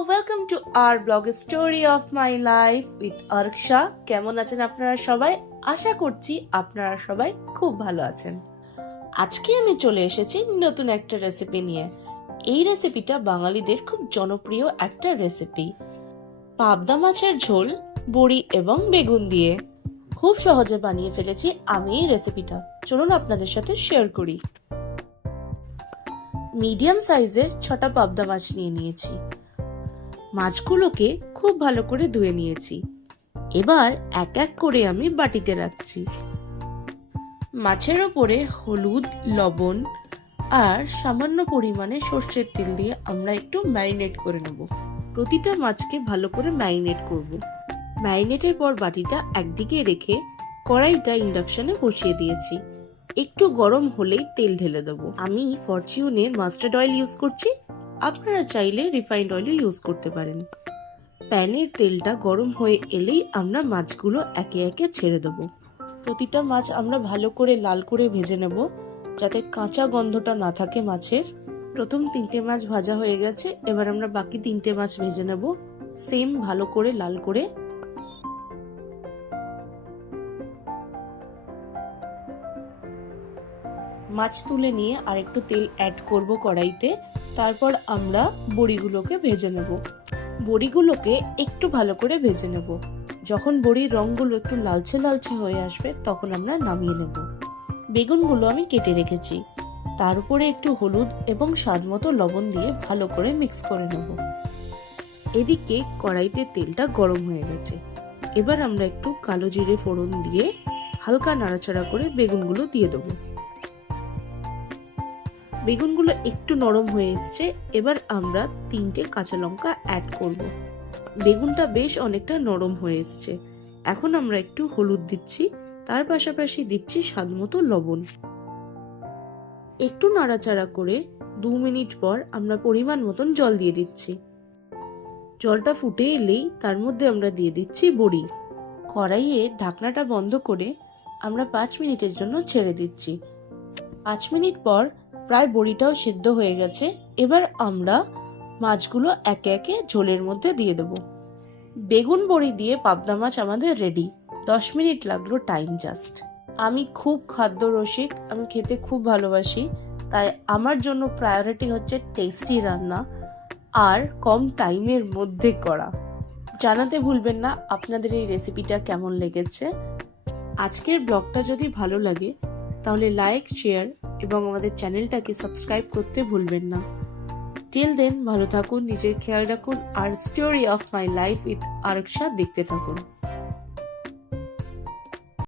Welcome to our blog story of my life with Araksha. কেমন আছেন আপনারা সবাই? আশা করছি আপনারা সবাই খুব ভালো আছেন। আজকে আমি চলে এসেছি নতুন একটা রেসিপি নিয়ে। এই রেসিপিটা বাঙালিদের খুব জনপ্রিয় একটা রেসিপি, পাবদা মাছের ঝোল বড়ি এবং বেগুন দিয়ে। খুব সহজে বানিয়ে ফেলেছি আমি এই রেসিপিটা, চলুন আপনাদের সাথে শেয়ার করি। মিডিয়াম সাইজের 6টা পাবদা মাছ নিয়ে নিয়েছি। মাছগুলোকে খুব ভালো করে ধুয়ে নিয়েছি। এবার এক এক করে আমি বাটিতে রাখছি। মাছের ওপরে হলুদ, লবণ আর সামান্য পরিমাণে সর্ষের তেল দিয়ে আমরা একটু ম্যারিনেট করে নেব। প্রতিটা মাছকে ভালো করে ম্যারিনেট করব। ম্যারিনেটের পর বাটিটা একদিকে রেখে কড়াইটা ইন্ডাকশনে বসিয়ে দিয়েছি। একটু গরম হলেই তেল ঢেলে দেবো। আমি ফরচুনের মাস্টার্ড অয়েল ইউজ করছি, আপনারা চাইলে রিফাইন্ড অয়েলও ইউজ করতে পারেন। প্যানের তেলটা গরম হয়ে এলেই আমরা মাছগুলো একে একে ছেড়ে দেবো। প্রতিটা মাছ আমরা ভালো করে লাল করে ভেজে নেব, যাতে কাঁচা গন্ধটা না থাকে মাছের। প্রথম 3টে মাছ ভাজা হয়ে গেছে, এবার আমরা বাকি 3টে মাছ ভেজে নেব সেম ভালো করে লাল করে। মাছ তুলে নিয়ে আর একটু তেল অ্যাড করব কড়াইতে। তারপর আমরা বড়িগুলোকে ভেজে নেব। বড়িগুলোকে একটু ভালো করে ভেজে নেব। যখন বড়ির রঙগুলো একটু লালচে লালচে হয়ে আসবে তখন আমরা নামিয়ে নেব। বেগুনগুলো আমি কেটে রেখেছি, তার উপরে একটু হলুদ এবং স্বাদ মতো লবণ দিয়ে ভালো করে মিক্স করে নেব। এদিকে কড়াইতে তেলটা গরম হয়ে গেছে। এবার আমরা একটু কালো জিরে ফোড়ন দিয়ে হালকা নাড়াচাড়া করে বেগুনগুলো দিয়ে দেবো। বেগুনগুলো একটু নরম হয়ে এসছে, এবার আমরা 3টে কাঁচা লঙ্কা অ্যাড করব। বেগুনটা বেশ অনেকটা নরম হয়ে এসছে। এখন আমরা একটু হলুদ দিচ্ছি, তার পাশাপাশি দিচ্ছি স্বাদ মতো লবণ। একটু নাড়াচাড়া করে 2 মিনিট পর আমরা পরিমাণ মতন জল দিয়ে দিচ্ছি। জলটা ফুটে এলেই তার মধ্যে আমরা দিয়ে দিচ্ছি বড়ি। কড়াইয়ে ঢাকনাটা বন্ধ করে আমরা 5 মিনিটের জন্য ছেড়ে দিচ্ছি। 5 মিনিট পর প্রায় বড়িটাও সিদ্ধ হয়ে গেছে। এবার আমরা মাছগুলো একে একে ঝোলের মধ্যে দিয়ে দেব। বেগুন বড়ি দিয়ে পাবদা মাছ আমাদের রেডি। 10 মিনিট লাগলো টাইম জাস্ট। আমি খুব খাদ্য রসিক, আমি খেতে খুব ভালোবাসি, তাই আমার জন্য প্রায়োরিটি হচ্ছে টেস্টি রান্না আর কম টাইমের মধ্যে করা। জানাতে ভুলবেন না আপনাদের এই রেসিপিটা কেমন লেগেছে। আজকের ব্লগটা যদি ভালো লাগে তাহলে লাইক, শেয়ার এবং আমাদের চ্যানেলটাকে সাবস্ক্রাইব করতে ভুলবেন না। টিল দেন ভালো থাকুন, নিজের খেয়াল রাখুন আর story of my life with Araksha দেখতে থাকুন।